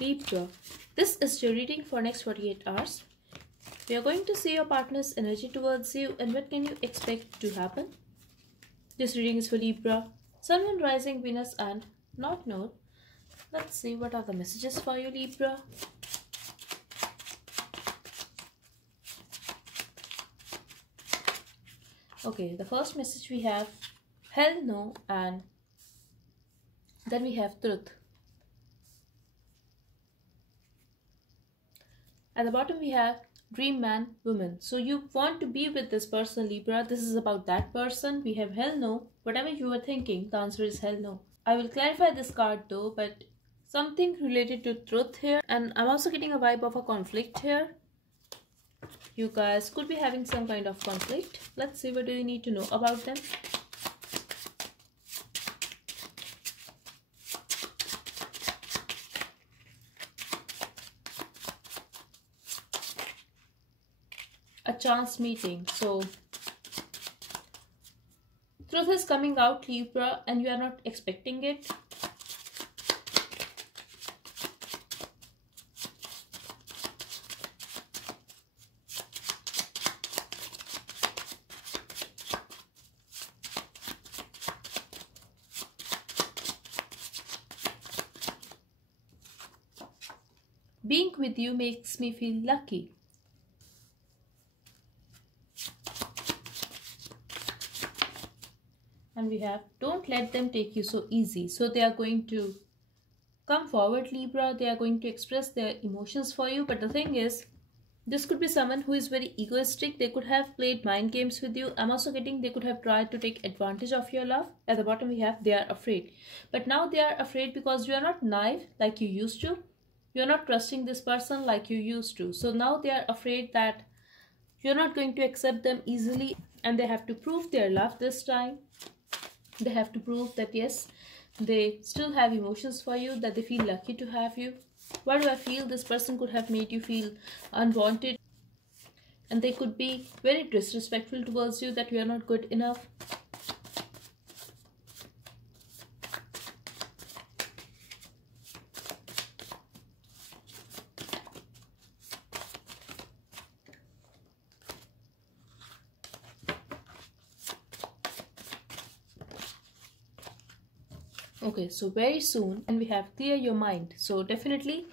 Libra, this is your reading for next 48 hours. We are going to see your partner's energy towards you and what can you expect to happen. This reading is for Libra, Sun, Moon, Rising, Venus and North Node. Let's see what are the messages for you, Libra. Okay, the first message we have hell no, and then we have truth. At the bottom we have dream man, woman. So you want to be with this person, Libra. This is about that person. We have hell no. Whatever you were thinking, the answer is hell no. I will clarify this card though, but something related to truth here, and I'm also getting a vibe of a conflict here. You guys could be having some kind of conflict. Let's see what do you need to know about them. A chance meeting. So truth is coming out, Libra, and you are not expecting it. Being with you makes me feel lucky. And we have don't let them take you so easy. So they are going to come forward, Libra. They are going to express their emotions for you. But the thing is, this could be someone who is very egoistic. They could have played mind games with you. I'm also getting they could have tried to take advantage of your love. At the bottom we have they are afraid. But now they are afraid because you are not naive like you used to. You're not trusting this person like you used to. So now they are afraid that you're not going to accept them easily, and they have to prove their love this time. They have to prove that yes, they still have emotions for you, that they feel lucky to have you. Why do I feel this person could have made you feel unwanted, and they could be very disrespectful towards you, that you are not good enough. Okay, so very soon, and we have clear your mind. So definitely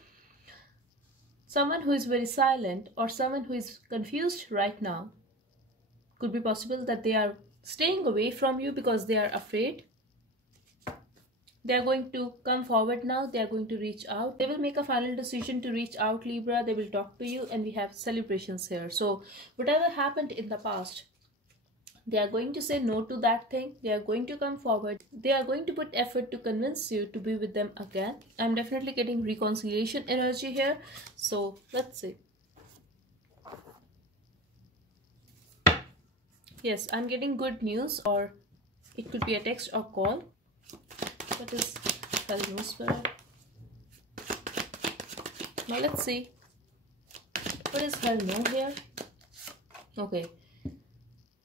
someone who is very silent or someone who is confused right now, could be possible that they are staying away from you because they are afraid. They are going to come forward now. They are going to reach out. They will make a final decision to reach out, Libra. They will talk to you, and we have celebrations here. So whatever happened in the past, they are going to say no to that thing. They are going to come forward. They are going to put effort to convince you to be with them again. I'm definitely getting reconciliation energy here. So let's see. Yes, I'm getting good news, or it could be a text or call. What is hell no, Spirit? Now let's see. What is hell no here? Okay.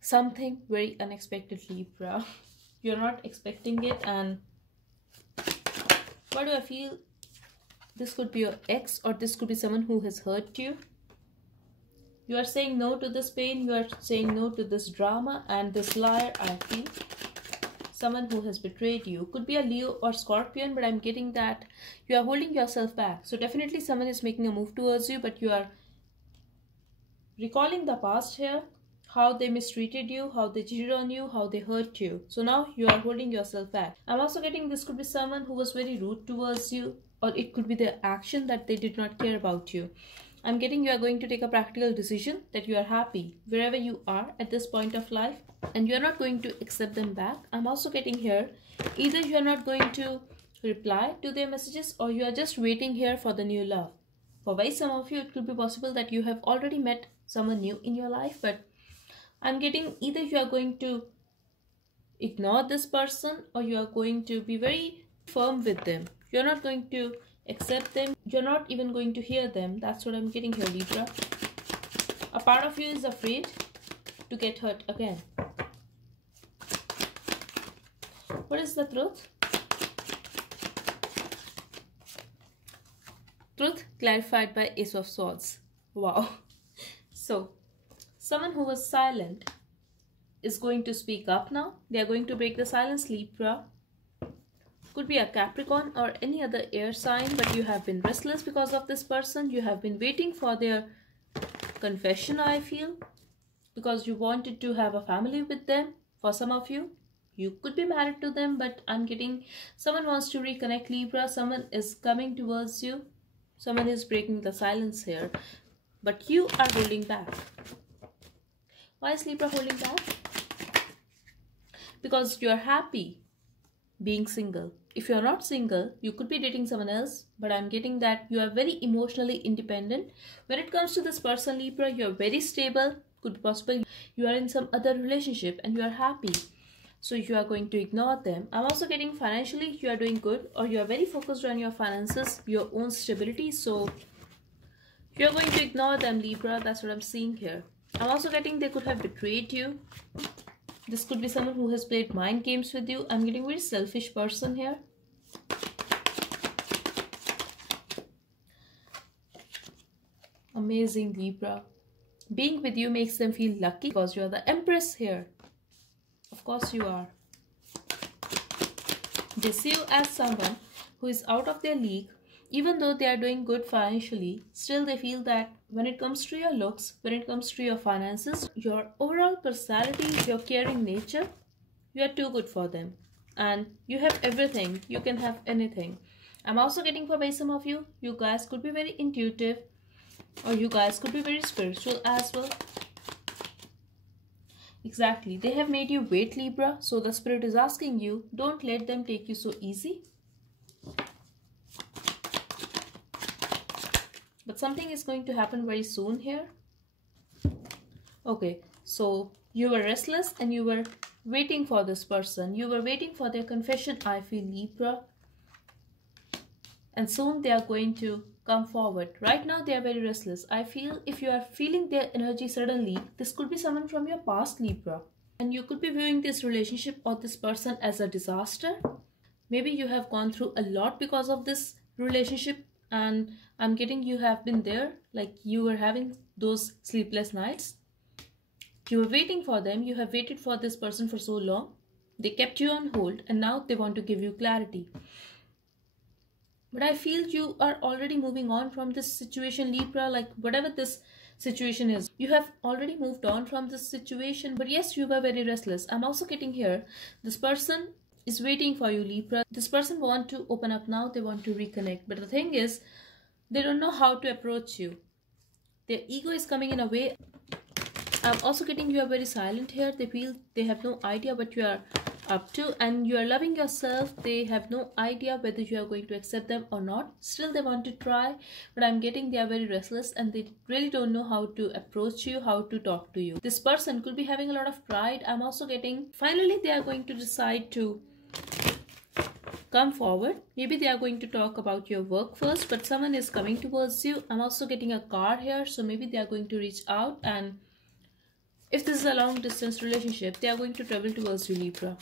Something very unexpected, Libra. You're not expecting it, and why do I feel this could be your ex, or this could be someone who has hurt you. You are saying no to this pain. You are saying no to this drama and this liar. I feel someone who has betrayed you. Could be a Leo or Scorpion, but I'm getting that you are holding yourself back. So definitely someone is making a move towards you, but you are recalling the past here. How they mistreated you, how they cheated on you, how they hurt you. So now you are holding yourself back. I'm also getting this could be someone who was very rude towards you, or it could be their action that they did not care about you. I'm getting you are going to take a practical decision that you are happy wherever you are at this point of life, and you are not going to accept them back. I'm also getting here either you are not going to reply to their messages, or you are just waiting here for the new love. For very some of you, it could be possible that you have already met someone new in your life, but I'm getting either you are going to ignore this person, or you are going to be very firm with them. You're not going to accept them. You're not even going to hear them. That's what I'm getting here, Libra. A part of you is afraid to get hurt again. What is the truth? Truth clarified by Ace of Swords. Wow. So, someone who was silent is going to speak up now. They are going to break the silence, Libra. Could be a Capricorn or any other air sign, but you have been restless because of this person. You have been waiting for their confession, I feel, because you wanted to have a family with them. For some of you, you could be married to them, but I'm getting someone wants to reconnect, Libra. Someone is coming towards you. Someone is breaking the silence here, but you are holding back. Why is Libra holding back? Because you are happy being single. If you are not single, you could be dating someone else, but I'm getting that you are very emotionally independent. When it comes to this person, Libra, you are very stable. Could be possible you are in some other relationship and you are happy, so you are going to ignore them. I'm also getting financially you are doing good, or you are very focused on your finances, your own stability, so you are going to ignore them, Libra. That's what I'm seeing here. I'm also getting they could have betrayed you. This could be someone who has played mind games with you. I'm getting very selfish person here. Amazing, Libra. Being with you makes them feel lucky because you are the Empress here. Of course you are. They see you as someone who is out of their league. Even though they are doing good financially, still they feel that when it comes to your looks, when it comes to your finances, your overall personality, your caring nature, you are too good for them. And you have everything. You can have anything. I'm also getting for by some of you, you guys could be very intuitive, or you guys could be very spiritual as well. Exactly. They have made you wait, Libra. So the spirit is asking you, don't let them take you so easy. But something is going to happen very soon here. Okay, so you were restless and you were waiting for this person. You were waiting for their confession, I feel, Libra. And soon they are going to come forward. Right now they are very restless. I feel if you are feeling their energy suddenly, this could be someone from your past, Libra. And you could be viewing this relationship or this person as a disaster. Maybe you have gone through a lot because of this relationship, and I'm getting you have been there, like you were having those sleepless nights. You were waiting for them. You have waited for this person for so long. They kept you on hold and now they want to give you clarity. But I feel you are already moving on from this situation, Libra, like whatever this situation is. You have already moved on from this situation, but yes, you were very restless. I'm also getting here, this person is waiting for you, Libra. This person want to open up now, they want to reconnect. But the thing is, they don't know how to approach you. Their ego is coming in a way. I'm also getting you are very silent here. They feel they have no idea what you are up to, and you are loving yourself. They have no idea whether you are going to accept them or not. Still they want to try, but I'm getting they are very restless and they really don't know how to approach you, how to talk to you. This person could be having a lot of pride. I'm also getting finally they are going to decide to come forward. Maybe they are going to talk about your work first, but someone is coming towards you. I'm also getting a card here, so maybe they are going to reach out, and if this is a long distance relationship, they are going to travel towards you, Libra.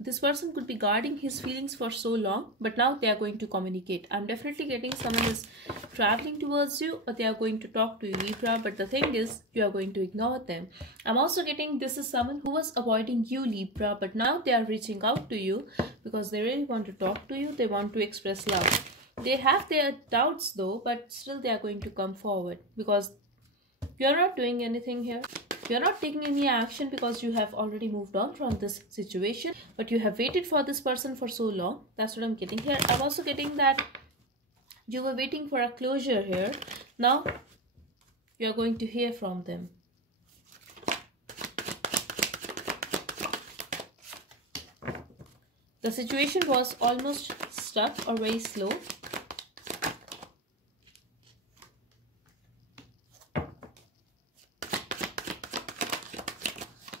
This person could be guarding his feelings for so long, but now they are going to communicate. I'm definitely getting someone is traveling towards you, or they are going to talk to you, Libra, but the thing is, you are going to ignore them. I'm also getting this is someone who was avoiding you, Libra, but now they are reaching out to you because they really want to talk to you. They want to express love. They have their doubts though, but still they are going to come forward because you are not doing anything here. You are not taking any action because you have already moved on from this situation, but you have waited for this person for so long. That's what I'm getting here. I'm also getting that you were waiting for a closure here. Now you are going to hear from them. The situation was almost stuck or very slow.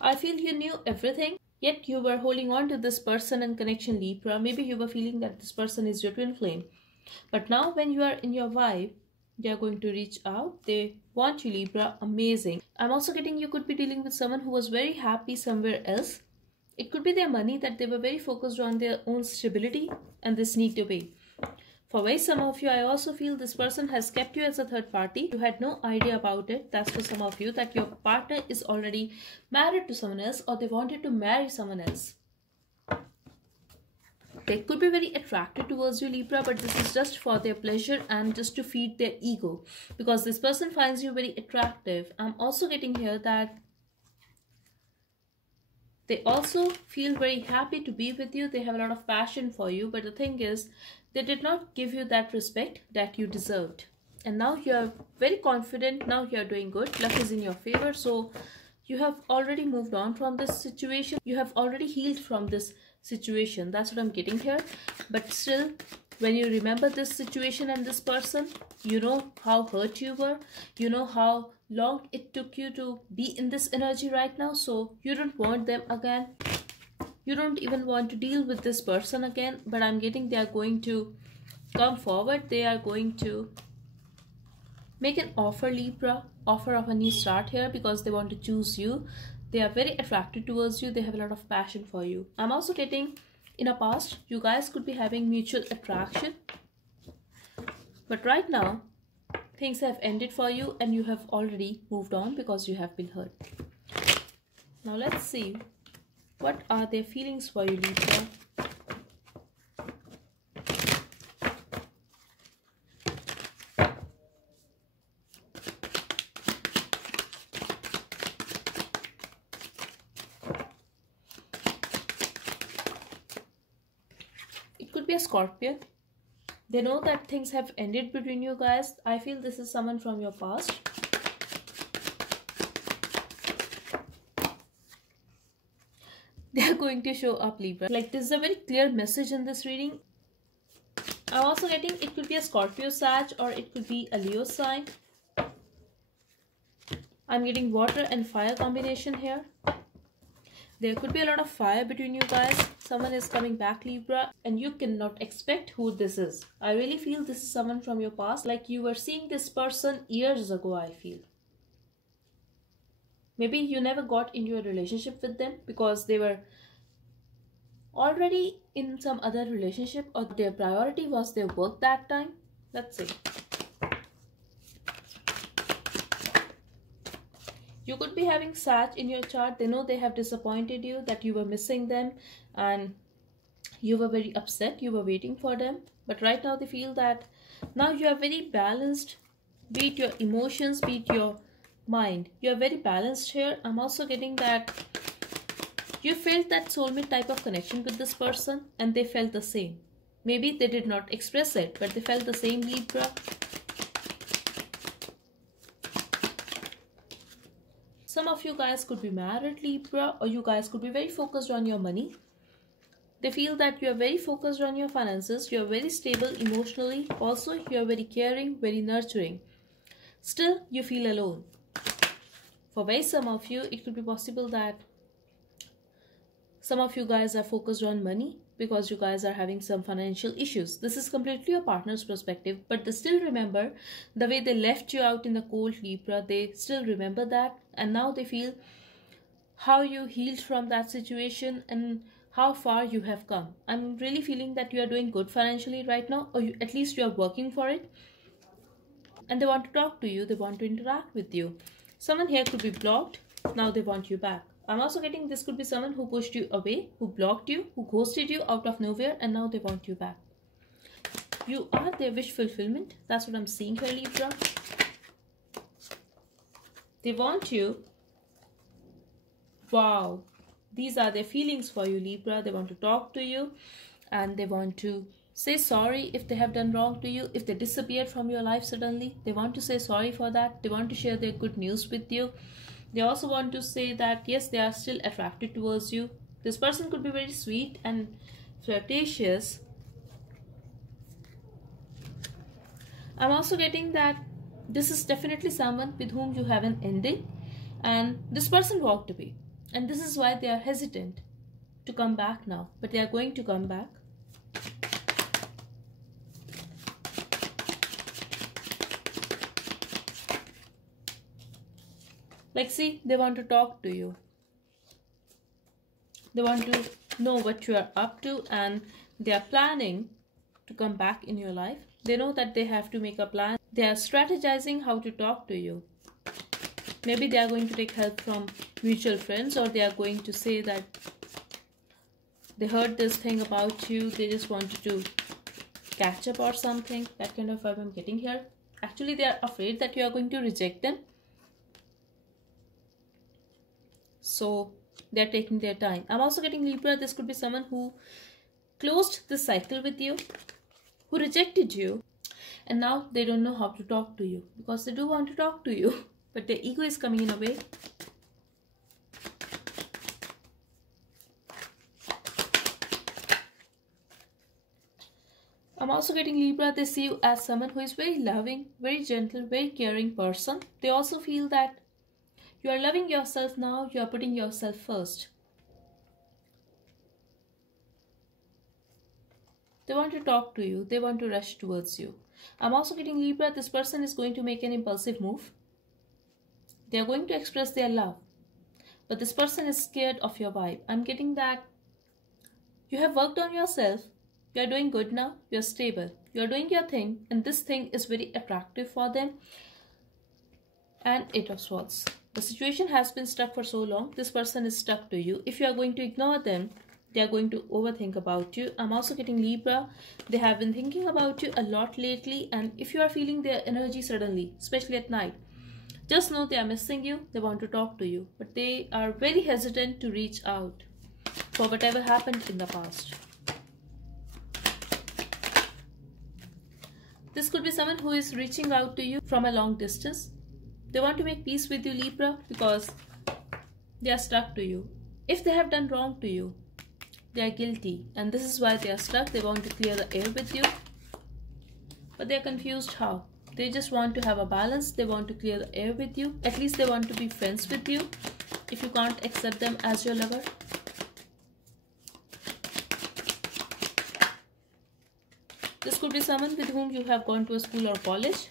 I feel you knew everything, yet you were holding on to this person and connection, Libra. Maybe you were feeling that this person is your twin flame. But now when you are in your vibe, they are going to reach out. They want you, Libra. Amazing. I'm also getting you could be dealing with someone who was very happy somewhere else. It could be their money, that they were very focused on their own stability and they sneaked away. For very some of you, I also feel this person has kept you as a third party. You had no idea about it. That's for some of you, that your partner is already married to someone else, or they wanted to marry someone else. They could be very attracted towards you, Libra, but this is just for their pleasure and just to feed their ego, because this person finds you very attractive. I'm also getting here that they also feel very happy to be with you. They have a lot of passion for you, but the thing is, they did not give you that respect that you deserved. And now you are very confident. Now you are doing good. Luck is in your favor. So you have already moved on from this situation. You have already healed from this situation. That's what I'm getting here. But still, when you remember this situation and this person, you know how hurt you were. You know how long it took you to be in this energy right now. So you don't want them again. You don't even want to deal with this person again. But I'm getting they are going to come forward. They are going to make an offer, Libra. Offer of a new start here, because they want to choose you. They are very attracted towards you. They have a lot of passion for you. I'm also getting, in a past, you guys could be having mutual attraction. But right now, things have ended for you and you have already moved on because you have been hurt. Now let's see, what are their feelings for you, Libra? It could be a Scorpion. They know that things have ended between you guys. I feel this is someone from your past. They are going to show up, Libra. Like, this is a very clear message in this reading. I'm also getting it could be a Scorpio Sag, or it could be a Leo sign. I'm getting water and fire combination here. There could be a lot of fire between you guys. Someone is coming back, Libra, and you cannot expect who this is. I really feel this is someone from your past. Like you were seeing this person years ago, I feel. Maybe you never got into a relationship with them because they were already in some other relationship, or their priority was their work that time. Let's see. You could be having Sag in your chart. They know they have disappointed you, that you were missing them and you were very upset. You were waiting for them. But right now they feel that now you are very balanced. Be it your emotions, be it your mind. You are very balanced here. I'm also getting that you felt that soulmate type of connection with this person and they felt the same. Maybe they did not express it, but they felt the same, Libra. Some of you guys could be married, Libra, or you guys could be very focused on your money. They feel that you are very focused on your finances. You are very stable emotionally. Also, you are very caring, very nurturing. Still, you feel alone. For very some of you, it could be possible that some of you guys are focused on money because you guys are having some financial issues. This is completely your partner's perspective, but they still remember the way they left you out in the cold, Libra. They still remember that, and now they feel how you healed from that situation and how far you have come. I'm really feeling that you are doing good financially right now, or at least you are working for it, and they want to talk to you. They want to interact with you. Someone here could be blocked. Now they want you back. I'm also getting this could be someone who pushed you away, who blocked you, who ghosted you out of nowhere, and now they want you back. You are their wish fulfillment. That's what I'm seeing here, Libra. They want you. Wow. These are their feelings for you, Libra. They want to talk to you and they want to say sorry if they have done wrong to you. If they disappeared from your life suddenly, they want to say sorry for that. They want to share their good news with you. They also want to say that yes, they are still attracted towards you. This person could be very sweet and flirtatious. I'm also getting that this is definitely someone with whom you have an ending, and this person walked away, and this is why they are hesitant to come back now, but they are going to come back. Like, see, they want to talk to you. They want to know what you are up to, and they are planning to come back in your life. They know that they have to make a plan. They are strategizing how to talk to you. Maybe they are going to take help from mutual friends, or they are going to say that they heard this thing about you. They just wanted to catch up or something. That kind of vibe I'm getting here. Actually, they are afraid that you are going to reject them. So they're taking their time. I'm also getting Libra. This could be someone who closed this cycle with you, who rejected you, and now they don't know how to talk to you, because they do want to talk to you, but their ego is coming in a way. I'm also getting Libra. They see you as someone who is very loving, very gentle, very caring person. They also feel that you are loving yourself now. You are putting yourself first. They want to talk to you. They want to rush towards you. I'm also getting Libra. This person is going to make an impulsive move. They are going to express their love. But this person is scared of your vibe. I'm getting that you have worked on yourself. You are doing good now. You are stable. You are doing your thing. And this thing is very attractive for them. And Eight of Swords. The situation has been stuck for so long. This person is stuck to you. If you are going to ignore them, they are going to overthink about you. I'm also getting Libra. They have been thinking about you a lot lately. And if you are feeling their energy suddenly, especially at night, just know they are missing you. They want to talk to you. But they are very hesitant to reach out for whatever happened in the past. This could be someone who is reaching out to you from a long distance. They want to make peace with you, Libra, because they are stuck to you. If they have done wrong to you, they are guilty, and this is why they are stuck. They want to clear the air with you, but they are confused how. They just want to have a balance. They want to clear the air with you. At least they want to be friends with you if you can't accept them as your lover. This could be someone with whom you have gone to a school or college,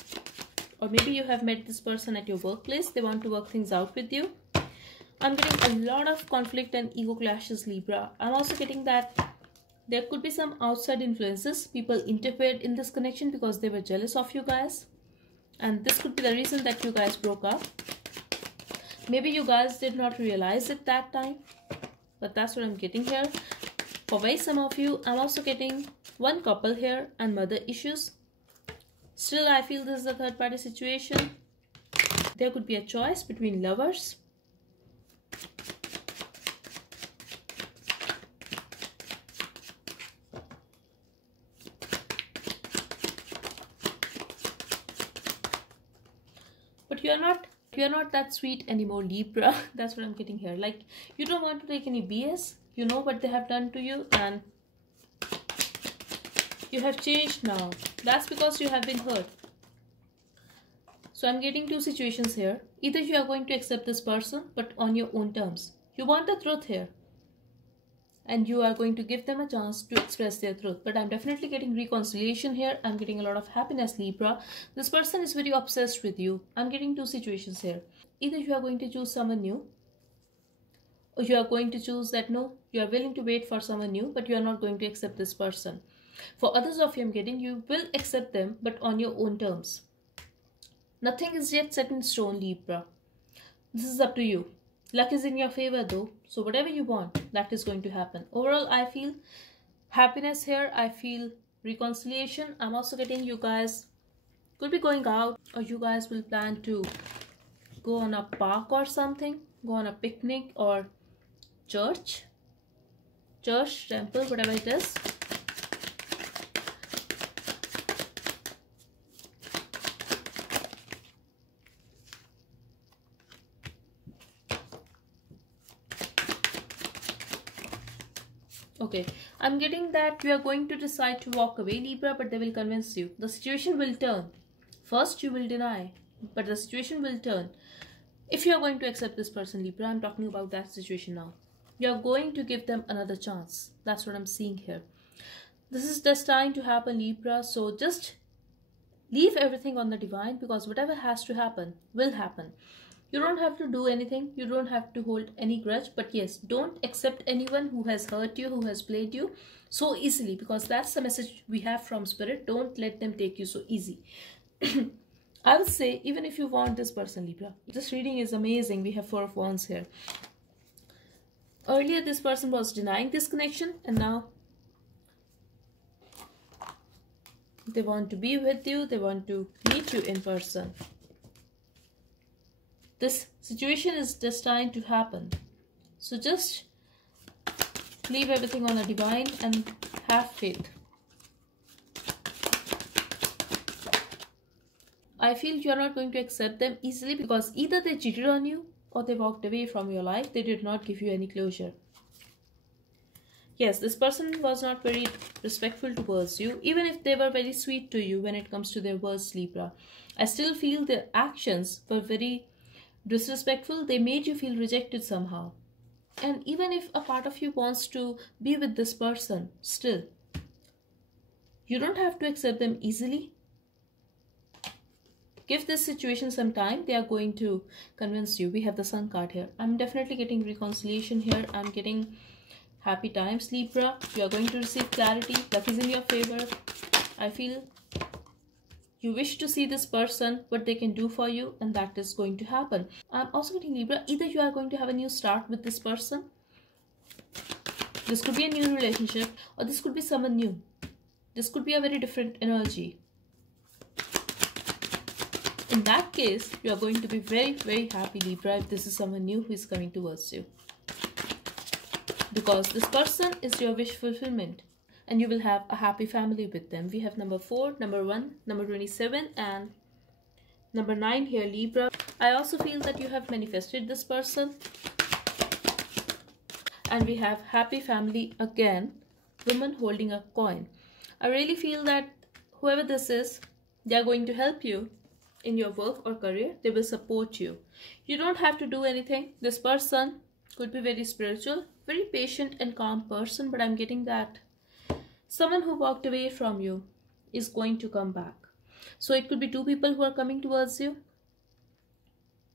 or maybe you have met this person at your workplace. They want to work things out with you. I'm getting a lot of conflict and ego clashes, Libra. I'm also getting that there could be some outside influences. People interfered in this connection because they were jealous of you guys. And this could be the reason that you guys broke up. Maybe you guys did not realize it that time. But that's what I'm getting here. For very some of you, I'm also getting one couple here and mother issues. Still, I feel this is a third party situation. There could be a choice between lovers. But you are not that sweet anymore, Libra. That's what I'm getting here. Like, you don't want to take any BS. You know what they have done to you, and you have changed now. That's because you have been hurt. So I'm getting two situations here. Either you are going to accept this person, but on your own terms. You want the truth here, and you are going to give them a chance to express their truth. But I'm definitely getting reconciliation here. I'm getting a lot of happiness, Libra. This person is very obsessed with you. I'm getting two situations here. Either you are going to choose someone new, or you are going to choose that no, you are willing to wait for someone new, but you are not going to accept this person. For others of you, I'm getting you will accept them, but on your own terms. Nothing is yet set in stone, Libra. This is up to you. Luck is in your favor though. So whatever you want, that is going to happen. Overall, I feel happiness here. I feel reconciliation. I'm also getting you guys could be going out, or you guys will plan to go on a park or something. Go on a picnic or church, temple, whatever it is. Okay, I'm getting that you are going to decide to walk away, Libra, but they will convince you. The situation will turn. First, you will deny, but the situation will turn. If you are going to accept this person, Libra, I'm talking about that situation now. You are going to give them another chance. That's what I'm seeing here. This is destined to happen, Libra. So just leave everything on the divine, because whatever has to happen will happen. You don't have to do anything. You don't have to hold any grudge. But yes, don't accept anyone who has hurt you, who has played you so easily, because that's the message we have from Spirit. Don't let them take you so easy. I would say, even if you want this person, Libra, this reading is amazing. We have Four of Wands here. Earlier, this person was denying this connection, and now they want to be with you. They want to meet you in person. This situation is destined to happen. So just leave everything on a divine and have faith. I feel you're not going to accept them easily, because either they cheated on you or they walked away from your life. They did not give you any closure. Yes, this person was not very respectful towards you, even if they were very sweet to you when it comes to their words, Libra. I still feel their actions were very disrespectful. They made you feel rejected somehow. And even if a part of you wants to be with this person, still, you don't have to accept them easily. Give this situation some time. They are going to convince you. We have the Sun card here. I'm definitely getting reconciliation here. I'm getting happy times, Libra. You are going to receive clarity. Luck is in your favor. I feel you wish to see this person, what they can do for you, and that is going to happen. I'm also getting, Libra, either you are going to have a new start with this person. This could be a new relationship, or this could be someone new. This could be a very different energy. In that case, you are going to be very, very happy, Libra, if this is someone new who is coming towards you. Because this person is your wish fulfillment, and you will have a happy family with them. We have number 4, number 1, number 27, and number 9 here, Libra. I also feel that you have manifested this person. And we have happy family again, woman holding a coin. I really feel that whoever this is, they are going to help you in your work or career. They will support you. You don't have to do anything. This person could be very spiritual, very patient and calm person, but I'm getting that someone who walked away from you is going to come back. So it could be two people who are coming towards you.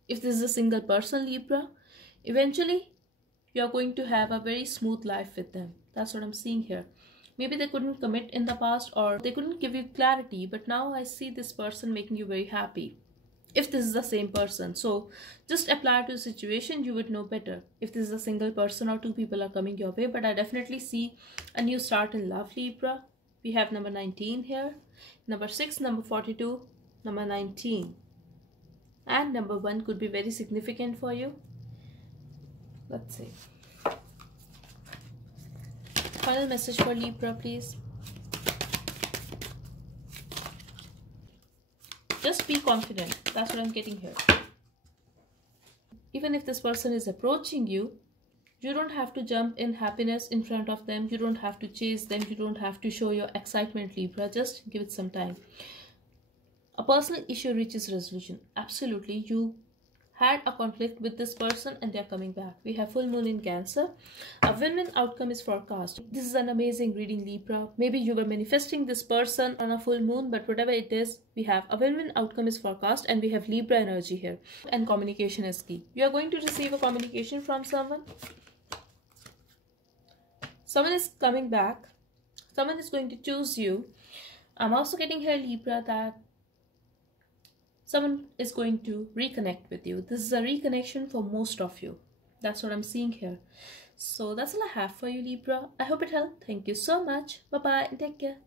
If this is a single person, Libra, eventually you are going to have a very smooth life with them. That's what I'm seeing here. Maybe they couldn't commit in the past, or they couldn't give you clarity, but now I see this person making you very happy. If this is the same person, so just apply to the situation, you would know better if this is a single person or two people are coming your way. But I definitely see a new start in love, Libra. We have number 19 here, number 6, number 42, number 19, and number 1 could be very significant for you. Let's see. Final message for Libra, please. Just be confident. That's what I'm getting here. Even if this person is approaching you, you don't have to jump in happiness in front of them. You don't have to chase them. You don't have to show your excitement, Libra. Just give it some time. A personal issue reaches resolution. Absolutely. You had a conflict with this person and they're coming back. We have full moon in Cancer. A win-win outcome is forecast. This is an amazing reading, Libra. Maybe you were manifesting this person on a full moon, but whatever it is, we have a win-win outcome is forecast, and we have Libra energy here. And communication is key. You are going to receive a communication from someone. Someone is coming back. Someone is going to choose you. I'm also getting here, Libra, that someone is going to reconnect with you. This is a reconnection for most of you. That's what I'm seeing here. So that's all I have for you, Libra. I hope it helped. Thank you so much. Bye-bye and take care.